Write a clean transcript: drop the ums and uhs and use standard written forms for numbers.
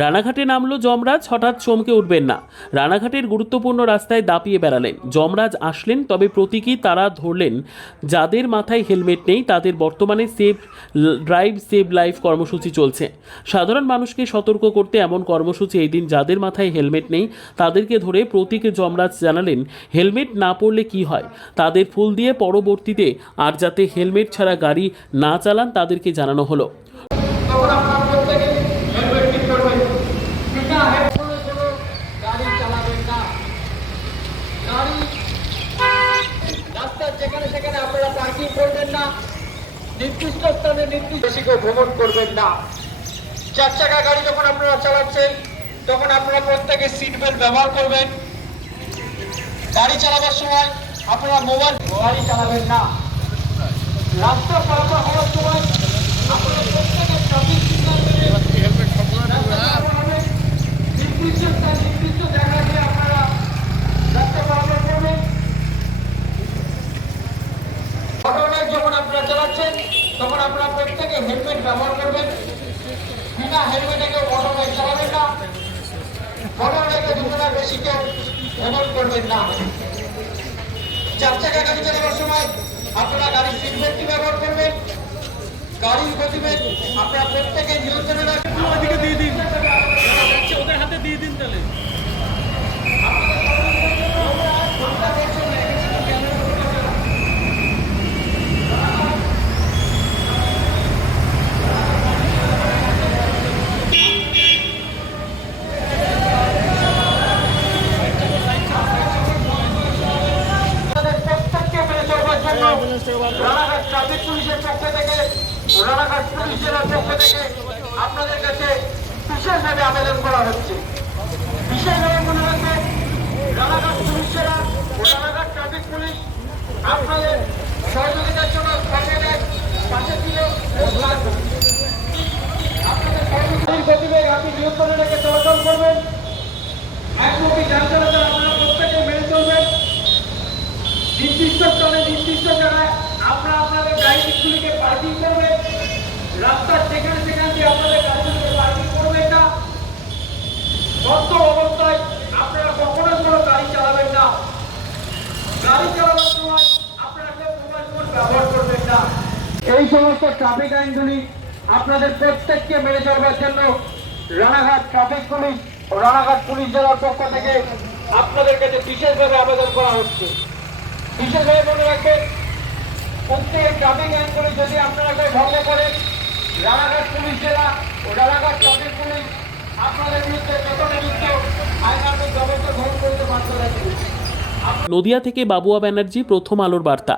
রানাঘাটে নামলো যমরাজ, হঠাৎ চমকে উঠবেন না। রানাঘাটের গুরুত্বপূর্ণ রাস্তায় দাপিয়ে বেড়ালেন যমরাজ। আসলেন, তবে প্রতীকী তারা ধরলেন যাদের মাথায় হেলমেট নেই তাদের। বর্তমানে সেভ ড্রাইভ সেভ লাইফ কর্মসূচি চলছে। সাধারণ মানুষকে সতর্ক করতে এমন কর্মসূচি এই দিন। যাদের মাথায় হেলমেট নেই তাদেরকে ধরে প্রতীক যমরাজ জানালেন হেলমেট না পরলে কি হয়, তাদের ফুল দিয়ে পরবর্তীতে আর যাতে হেলমেট ছাড়া গাড়ি না চালান তাদেরকে জানানো হলো। যেখানে সেখানে আপনারা পার্কিং করবেন না, নির্দিষ্ট স্থানে নির্দিষ্ট ভ্রমণ করবেন না। 4 চাকা গাড়ি যখন আপনারা চালাচ্ছেন তখন আপনারা প্রত্যেকে সিট বেল্ট ব্যবহার করবেন। গাড়ি চালাবার সময় আপনারা মোবাইল গাড়ি চালাবেন না। রাস্তা পারাপার হওয়ার সময় আপনারা প্রত্যেকে ট্রাফিক সিগন্যাল মেনে নির্দিষ্ট স্থান নির্দিষ্ট জায়গা দিয়ে আপনারা রাস্তা পারাপার করবেন। যখন আপনারা চালাচ্ছেন তখন আপনারা প্রত্যেকে হেলমেট ব্যবহার করবেন। বিনা হেলমেটে কেউ মোটরবাইক চালাবেন না। মোটরবাইকে দুজনের বেশি কেউ ভ্রমণ করবেন না। 4 চাকা গাড়ি চালানোর সময় আপনারা গাড়ির সিট বেল্টটি ব্যবহার করবেন। গাড়ির গতিবেগ আপনারা প্রত্যেকে নিয়ন্ত্রণে রাখবেন। ওদের হাতে দিয়ে দিন তাহলে। রানাঘাট ট্রাফিক পুলিশের পক্ষ থেকে, রানাঘাট পুলিশ জেলার পক্ষ থেকে আপনাদের কাছে বিশেষভাবে আবেদন করা হচ্ছে। বিশেষভাবে মনে রাখবেন, রানাঘাট পুলিশ জেলা ও রানাঘাট ট্রাফিক পুলিশ আপনাদের সহযোগিতার জন্য সরকারের পাশে ছিল। আপনাদের সহযোগিতার গতিবেগ আপনি নিয়ন্ত্রণে রেখে চলাচল করবেন। একমুখী যান চলাচল আপনারা প্রত্যেকে মেনে চলবেন। নির্দিষ্ট স্থানে নির্দিষ্ট জায়গায় আপনারা আপনাদের গাড়িগুলিকে পার্কিং করবেন। রাস্তার সেখানে সেখান দিয়ে আপনাদের গাড়িগুলিকে পার্কিং করবেন না। বন্ধ অবস্থায় আপনারা কখনো কোনো গাড়ি চালাবেন না। গাড়ি চালানোর সময় আপনারা কেউ মোবাইল ফোন ব্যবহার করবেন না। এই সমস্ত ট্রাফিক আইনগুলি আপনাদের প্রত্যেককে মেনে চলবার জন্য রানাঘাট ট্রাফিক পুলিশ ও রানাঘাট পুলিশ জেলার পক্ষ থেকে আপনাদের কাছে বিশেষভাবে আবেদন করা হচ্ছে। বিশেষভাবে মনে রাখবেন, প্রত্যেক ট্রাফিক আইনগুলি যদি আপনারা কেউ ভঙ্গ করেন, রানাঘাট পুলিশ জেলা ও রানাঘাট ট্রাফিক পুলিশ আপনাদের বিরুদ্ধে যথাযথ আইনানুগ ব্যবস্থা গ্রহণ করতে বাধ্য থাকবে। নদিয়া থেকে বাবুয়া ব্যানার্জি, প্রথম আলোর বার্তা।